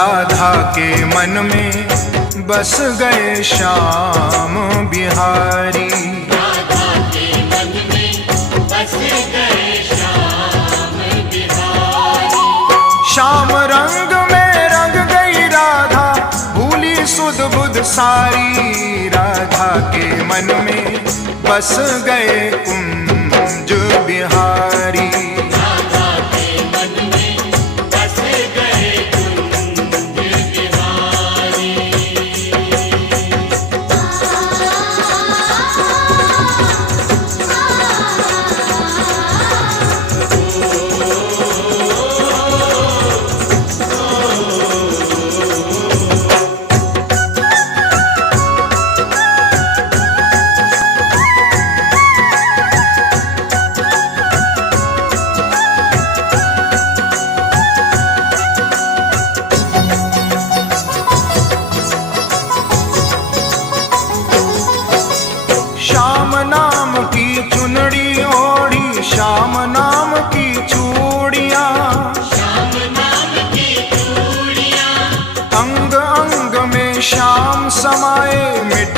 राधा के मन में बस गए श्याम बिहारी। राधा के मन में बस गए श्याम बिहारी। श्याम रंग में रंग गई राधा, भूली सुध बुध सारी। राधा के मन में बस गए कुंज बिहारी। राधा के मन में बस गए कुंज बिहारी। श्याम नाम की चुनड़ी ओढ़ी, श्याम नाम की चूड़ियां, श्याम नाम की चूड़ियां, अंग अंग में श्याम समाए। मिट